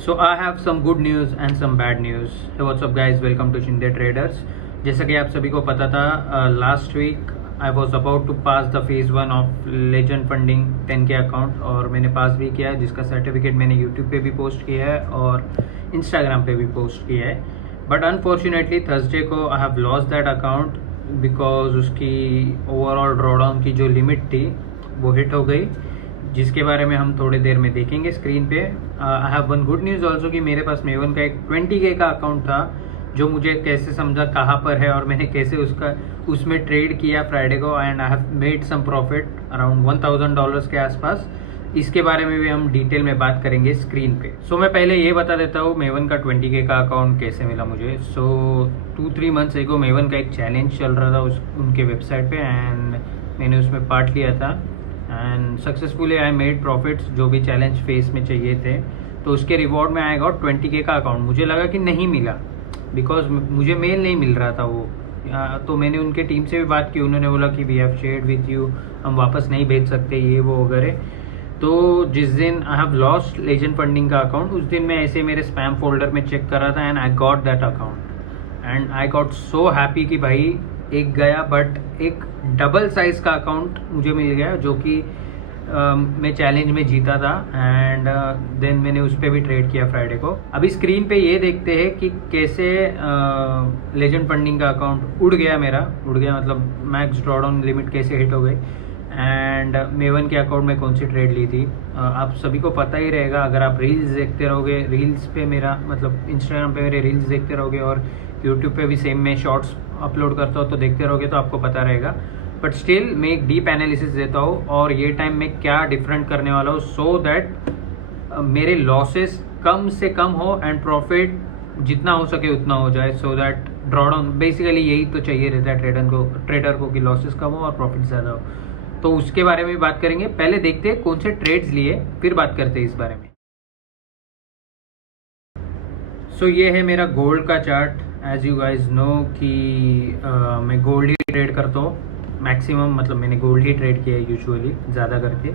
So I have some good news and some bad news. Hey, what's up guys? Welcome to Shinde traders. जैसा कि आप सभी को पता था, last week I was about to pass the phase 1 of legend funding 10K account, और मैंने पास भी किया है, जिसका सर्टिफिकेट मैंने यूट्यूब पे भी पोस्ट किया है और इंस्टाग्राम पे भी पोस्ट किया है। बट अनफॉर्चुनेटली थर्सडे को I have lost that account because उसकी ओवरऑल ड्रॉडाउन की जो लिमिट थी वो हिट हो गई, जिसके बारे में हम थोड़ी देर में देखेंगे स्क्रीन पे। I have one good news also कि मेरे पास मेवन का एक 20K का अकाउंट था, जो मुझे कैसे समझा कहाँ पर है और मैंने कैसे उसमें ट्रेड किया फ्राइडे को, and I have made some profit around $1000 के आसपास। इसके बारे में भी हम डिटेल में बात करेंगे स्क्रीन पे। सो मैं पहले ये बता देता हूँ मेवन का 20K का अकाउंट कैसे मिला मुझे। सो 2-3 मंथ्स एगो मेवन का एक चैलेंज चल रहा था उनके वेबसाइट पे, एंड मैंने उसमें पार्ट लिया था and successfully I made profits जो भी चैलेंज फेस में चाहिए थे। तो उसके रिवॉर्ड में आएगा 20K का अकाउंट। मुझे लगा कि नहीं मिला बिकॉज मुझे मेल नहीं मिल रहा था वो, तो मैंने उनके टीम से भी बात की। उन्होंने बोला कि we have shared with you, हम वापस नहीं भेज सकते ये वो वगैरह। तो जिस दिन I have lost legend funding का अकाउंट, उस दिन मैं ऐसे मेरे स्पैम फोल्डर में चेक कर रहा था and I got that account and I got so happy कि भाई एक गया, बट एक डबल साइज का अकाउंट मुझे मिल गया जो कि मैं चैलेंज में जीता था, एंड देन मैंने उस पर भी ट्रेड किया फ्राइडे को। अभी स्क्रीन पे ये देखते हैं कि कैसे लेजेंड फंडिंग का अकाउंट उड़ गया मतलब मैक्स ड्रॉडाउन लिमिट कैसे हिट हो गई, एंड मेवन के अकाउंट में कौन सी ट्रेड ली थी। आप सभी को पता ही रहेगा अगर आप रील्स देखते रहोगे, रील्स पे मेरा मतलब इंस्टाग्राम पे मेरे रील्स देखते रहोगे और यूट्यूब पे भी सेम मैं शॉर्ट्स अपलोड करता हूँ, तो देखते रहोगे तो आपको पता रहेगा। बट स्टिल मैं एक डीप एनालिसिस देता हूँ और ये टाइम मैं क्या डिफरेंट करने वाला हूँ, सो दैट मेरे लॉसेस कम से कम हो एंड प्रॉफिट जितना हो सके उतना हो जाए, सो दैट ड्रॉडाउन बेसिकली यही तो चाहिए रहता है ट्रेडर को कि लॉसेस कम हो और प्रॉफिट ज़्यादा हो। तो उसके बारे में भी बात करेंगे। पहले देखते हैं कौन से ट्रेड्स लिए, फिर बात करते हैं इस बारे में। सो ये है मेरा गोल्ड का chart. As you guys know कि मैं गोल्ड ही ट्रेड करता हूँ मैक्सिमम, मतलब मैंने गोल्ड ही ट्रेड किया है यूजुअली ज़्यादा करके।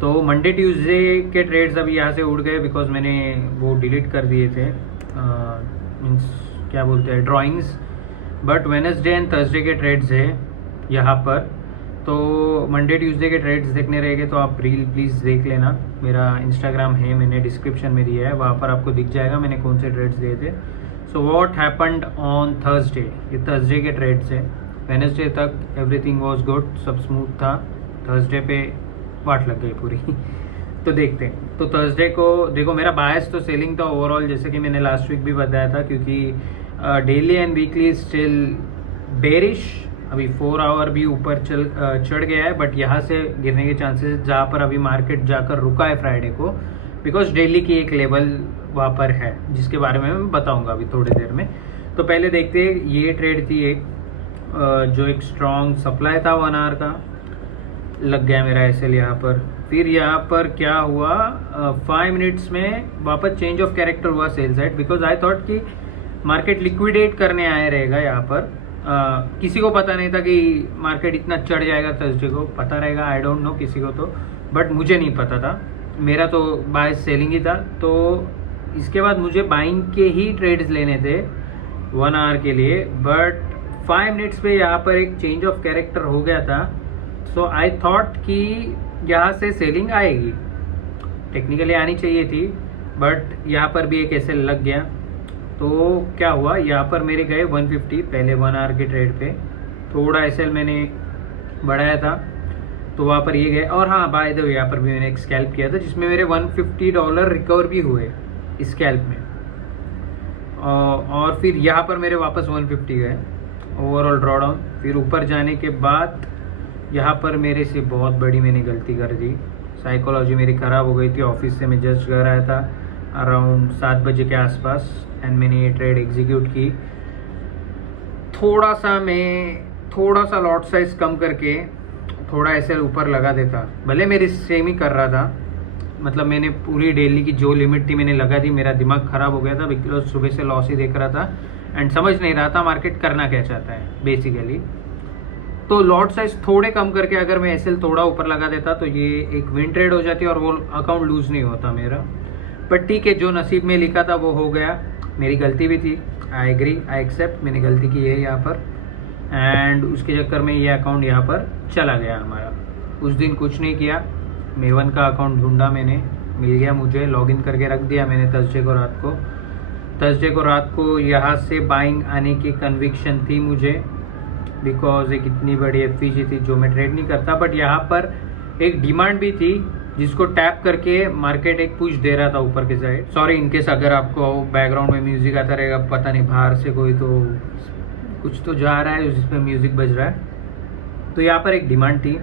तो मंडे ट्यूसडे के ट्रेड्स अभी यहाँ से उड़ गए बिकॉज मैंने वो डिलीट कर दिए थे, मीन्स क्या बोलते हैं drawings. But Wednesday and Thursday के ट्रेड्स है यहाँ पर। तो मंडे ट्यूसडे के ट्रेड्स देखने रहेंगे तो आप रील प्लीज़ देख लेना। मेरा इंस्टाग्राम है, मैंने डिस्क्रिप्शन में दिया है, वहाँ पर आपको दिख जाएगा मैंने कौन से ट्रेड्स दिए थे। So what happened on Thursday, ये थर्सडे के ट्रेड्स है। वेडनेसडे तक एवरीथिंग वाज गुड, सब स्मूथ था। थर्सडे पे वाट लग गई पूरी तो देखते हैं। तो थर्सडे को देखो, मेरा बायस तो सेलिंग था ओवरऑल, जैसे कि मैंने लास्ट वीक भी बताया था, क्योंकि daily and weekly still bearish. अभी 4 आवर भी ऊपर चढ़ गया है, बट यहाँ से गिरने के चांसेस, जहाँ पर अभी मार्केट जाकर रुका है फ्राइडे को, बिकॉज डेली की एक लेवल वहाँ पर है जिसके बारे में मैं बताऊँगा अभी थोड़ी देर में। तो पहले देखते हैं, ये ट्रेड थी एक जो एक स्ट्रॉन्ग सप्लाई था 1 आवर का, लग गया मेरा एसएल यहाँ पर। फिर यहाँ पर क्या हुआ, 5 मिनट्स में वापस चेंज ऑफ कैरेक्टर हुआ sell side, because I thought कि मार्केट लिक्विडेट करने आया रहेगा यहाँ पर। किसी को पता नहीं था कि मार्केट इतना चढ़ जाएगा थर्सडे को, पता रहेगा आई डोंट नो किसी को तो, बट मुझे नहीं पता था। मेरा तो बाय सेलिंग ही था। तो इसके बाद मुझे बाइंग के ही ट्रेड्स लेने थे 1 आवर के लिए, बट 5 मिनट्स पे यहाँ पर एक चेंज ऑफ कैरेक्टर हो गया था। सो आई थॉट कि यहाँ से सेलिंग आएगी, टेक्निकली आनी चाहिए थी, बट यहाँ पर भी एक ऐसे लग गया। तो क्या हुआ, यहाँ पर मेरे गए 150 पहले 1 आवर के ट्रेड पे। थोड़ा एसएल मैंने बढ़ाया था तो वहाँ पर ये गए। और हाँ, बाय द वे यहाँ पर भी मैंने एक स्कैल्प किया था जिसमें मेरे $150 रिकवर भी हुए स्कैल्प में, और फिर यहाँ पर मेरे वापस 150 गए ओवरऑल ड्रॉडाउन। फिर ऊपर जाने के बाद यहाँ पर मेरे से बहुत बड़ी मैंने गलती कर दी, साइकोलॉजी मेरी ख़राब हो गई थी। ऑफिस से मैं जस्ट घर आया था अराउंड 7 बजे के आसपास, एंड मैंने ये ट्रेड एग्जीक्यूट की। थोड़ा सा लॉट साइज कम करके थोड़ा ऐसे ऊपर लगा देता, भले मेरी सेम ही कर रहा था, मतलब मैंने पूरी डेली की जो लिमिट थी मैंने लगा दी। मेरा दिमाग ख़राब हो गया था बिकॉज सुबह से लॉस ही देख रहा था एंड समझ नहीं रहा था मार्केट करना क्या चाहता है बेसिकली। तो लॉट साइज थोड़े कम करके अगर मैं एसएल थोड़ा ऊपर लगा देता तो ये एक विन ट्रेड हो जाती और वो अकाउंट लूज नहीं होता मेरा। बट ठीक है, जो नसीब में लिखा था वो हो गया, मेरी गलती भी थी, आई एग्री, आई एक्सेप्ट, मैंने गलती की है यहाँ पर। एंड उसके चक्कर में ये अकाउंट यहाँ पर चला गया हमारा। उस दिन कुछ नहीं किया, मेवन का अकाउंट ढूंढा मैंने, मिल गया मुझे, लॉगिन करके रख दिया मैंने थर्सडे को रात को यहाँ से बाइंग आने की कन्विक्शन थी मुझे, बिकॉज एक इतनी बड़ी एफपीजी थी जो मैं ट्रेड नहीं करता, बट यहाँ पर एक डिमांड भी थी जिसको टैप करके मार्केट एक पुश दे रहा था ऊपर की साइड। सॉरी इनकेस अगर आपको बैकग्राउंड में म्यूजिक आता रहेगा, पता नहीं बाहर से कोई तो कुछ तो जा रहा है जिसमें म्यूजिक बज रहा है। तो यहाँ पर एक डिमांड थी,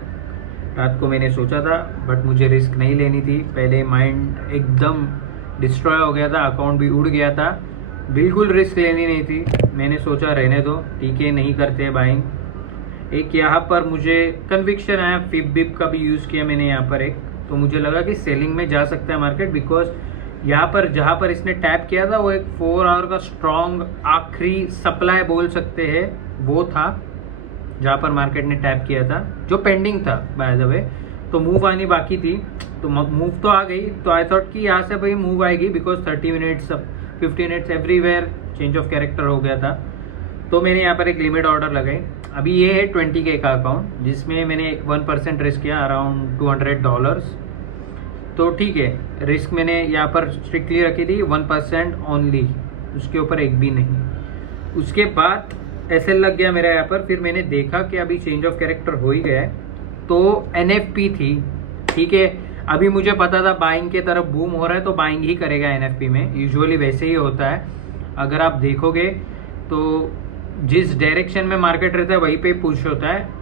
रात को मैंने सोचा था, बट मुझे रिस्क नहीं लेनी थी। पहले माइंड एकदम डिस्ट्रॉय हो गया था, अकाउंट भी उड़ गया था, बिल्कुल रिस्क लेनी नहीं थी। मैंने सोचा रहने दो, ठीक है, नहीं करते बाइंग। एक यहाँ पर मुझे कन्विक्शन आया, फिप बिप का भी यूज़ किया मैंने यहाँ पर एक, तो मुझे लगा कि सेलिंग में जा सकता है मार्केट, बिकॉज यहाँ पर जहाँ पर इसने टैप किया था वो एक 4 आवर का स्ट्रॉन्ग आखिरी सप्लाई बोल सकते हैं वो था, जहाँ पर मार्केट ने टैप किया था, जो पेंडिंग था बाय द वे। तो मूव आनी बाकी थी, तो मूव तो आ गई, तो आई थॉट कि यहाँ से भाई मूव आएगी, because 30 minutes 50 minutes everywhere change of character हो गया था। तो मैंने यहाँ पर एक लिमिट ऑर्डर लगाई। अभी ये है 20K का अकाउंट, जिसमें मैंने 1% रिस्क किया, अराउंड $200। तो ठीक है, रिस्क मैंने यहाँ पर स्ट्रिक्टली रखी थी 1% ओनली, उसके ऊपर एक भी नहीं। उसके बाद एसएल लग गया मेरा यहाँ पर। फिर मैंने देखा कि अभी चेंज ऑफ कैरेक्टर हो ही गया है, तो एनएफपी थी, ठीक है। अभी मुझे पता था बाइंग के तरफ बूम हो रहा है, तो बाइंग ही करेगा एनएफपी में, यूजुअली वैसे ही होता है। अगर आप देखोगे तो जिस डायरेक्शन में मार्केट रहता है वहीं पे पुश होता है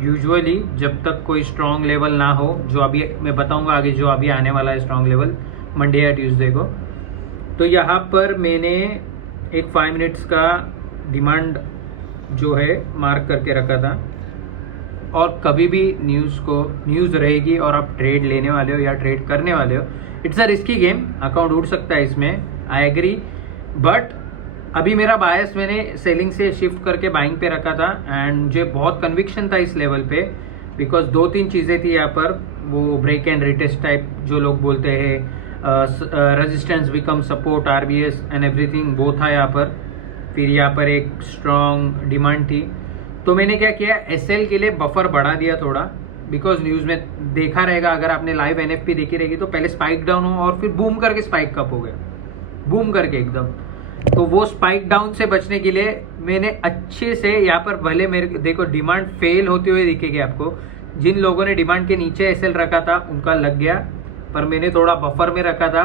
यूजुअली, जब तक कोई स्ट्रॉन्ग लेवल ना हो, जो अभी मैं बताऊंगा आगे, जो अभी आने वाला है स्ट्रॉन्ग लेवल मंडे या ट्यूसडे को। तो यहाँ पर मैंने एक 5 मिनट्स का डिमांड जो है मार्क करके रखा था, और कभी भी न्यूज़ रहेगी और आप ट्रेड लेने वाले हो या ट्रेड करने वाले हो, it's a risky game, account उड़ सकता है इसमें, आई एग्री। बट अभी मेरा बायस मैंने सेलिंग से शिफ्ट करके बाइंग पे रखा था, एंड मुझे बहुत कन्विक्शन था इस लेवल पे, बिकॉज 2-3 चीज़ें थी यहाँ पर, वो ब्रेक एंड रिटेस्ट टाइप जो लोग बोलते हैं, resistance become support, RBS and everything, वो था यहाँ पर। फिर यहाँ पर एक स्ट्रॉन्ग डिमांड थी, तो मैंने क्या किया, एसएल के लिए बफर बढ़ा दिया थोड़ा, बिकॉज न्यूज़ में देखा रहेगा, अगर आपने लाइव एनएफपी देखी रहेगी, तो पहले स्पाइक डाउन हो और फिर बूम करके स्पाइक अप हो गया, बूम करके एकदम। तो वो स्पाइक डाउन से बचने के लिए मैंने अच्छे से यहाँ पर, भले मेरे देखो डिमांड फेल होते हुए दिखेगी आपको, जिन लोगों ने डिमांड के नीचे एसएल रखा था उनका लग गया, पर मैंने थोड़ा बफर में रखा था,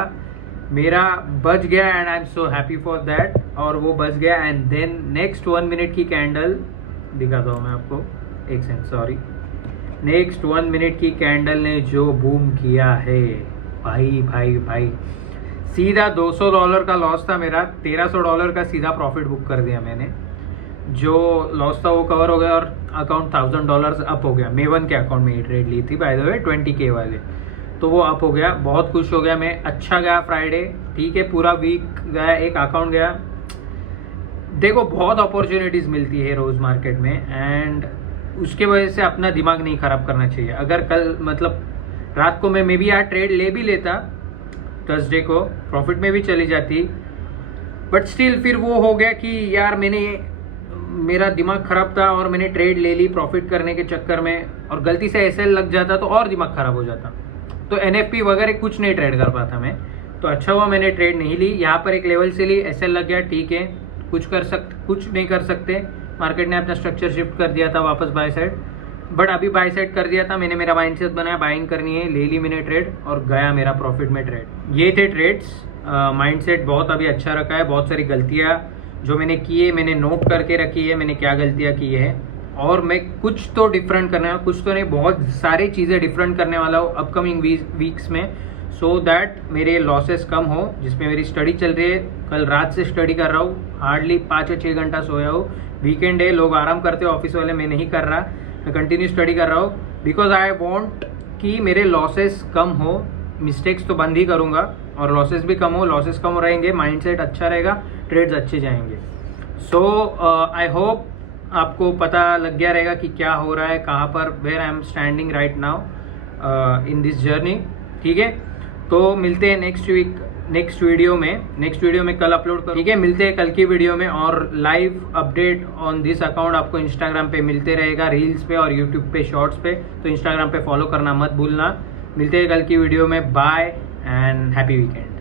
मेरा बच गया, and I am so happy for that. और वो बच गया, एंड देन नेक्स्ट 1 मिनट की कैंडल दिखाता हूँ मैं आपको, एक सेकंड, सॉरी। नेक्स्ट 1 मिनट की कैंडल ने जो बूम किया है भाई भाई भाई, सीधा $200 का लॉस था मेरा, $1300 का सीधा प्रॉफिट बुक कर दिया मैंने। जो लॉस था वो कवर हो गया, और अकाउंट $1000 अप हो गया। मेवन के अकाउंट में ये ट्रेड ली थी बाय द वे, 20K वाले, तो वो अप हो गया, बहुत खुश हो गया मैं। अच्छा गया फ्राइडे, ठीक है, पूरा वीक गया, एक अकाउंट गया। देखो बहुत अपॉर्चुनिटीज़ मिलती है रोज़ मार्केट में, एंड उसके वजह से अपना दिमाग नहीं ख़राब करना चाहिए। अगर कल मतलब रात को मैं मे बी यार ट्रेड ले भी लेता, थर्सडे को प्रॉफिट में भी चली जाती, बट स्टिल फिर वो हो गया कि यार मेरा दिमाग ख़राब था और मैंने ट्रेड ले ली प्रॉफिट करने के चक्कर में, और गलती से एसएल लग जाता तो और दिमाग ख़राब हो जाता, तो एनएफपी वगैरह कुछ नहीं ट्रेड कर पाता मैं। तो अच्छा हुआ मैंने ट्रेड नहीं ली, यहाँ पर एक लेवल से ली, एसएल लग गया, ठीक है, कुछ नहीं कर सकते, मार्केट ने अपना स्ट्रक्चर शिफ्ट कर दिया था वापस बाय साइड, बट अभी बाय साइड कर दिया था मैंने, मेरा माइंडसेट बनाया बाइंग करनी है, ले ली मैंने ट्रेड और गया मेरा प्रॉफिट में ट्रेड। ये थे ट्रेड्स, माइंडसेट बहुत अभी अच्छा रखा है। बहुत सारी गलतियाँ जो मैंने की है मैंने नोट करके रखी है, मैंने क्या गलतियाँ की है, और मैं कुछ तो डिफरेंट करने वाला, कुछ तो नहीं, बहुत सारी चीज़ें डिफरेंट करने वाला हूँ अपकमिंग वीक्स में, सो दैट मेरे लॉसेस कम हो। जिसमें मेरी स्टडी चल रही है, कल रात से स्टडी कर रहा हूँ, हार्डली 5 या 6 घंटा सोया हूँ। वीकेंड है, लोग आराम करते हो, ऑफिस वाले, मैं नहीं कर रहा, मैं कंटिन्यू स्टडी कर रहा हूँ, बिकॉज आई वॉन्ट कि मेरे लॉसेस कम हो। मिस्टेक्स तो बंद ही करूँगा और लॉसेस भी कम हो, लॉसेस कम रहेंगे, माइंडसेट अच्छा रहेगा, ट्रेड्स अच्छे जाएंगे। सो आई होप आपको पता लग गया रहेगा कि क्या हो रहा है, कहाँ पर, where I am standing right now in this journey, ठीक है। तो मिलते हैं नेक्स्ट वीक नेक्स्ट वीडियो में कल अपलोड करूँ, ठीक है। मिलते हैं कल की वीडियो में, और live update on this account आपको इंस्टाग्राम पे मिलते रहेगा, रील्स पे और यूट्यूब पे शॉर्ट्स पे, तो इंस्टाग्राम पे फॉलो करना मत भूलना। मिलते हैं कल की वीडियो में, बाय एंड हैप्पी वीकेंड।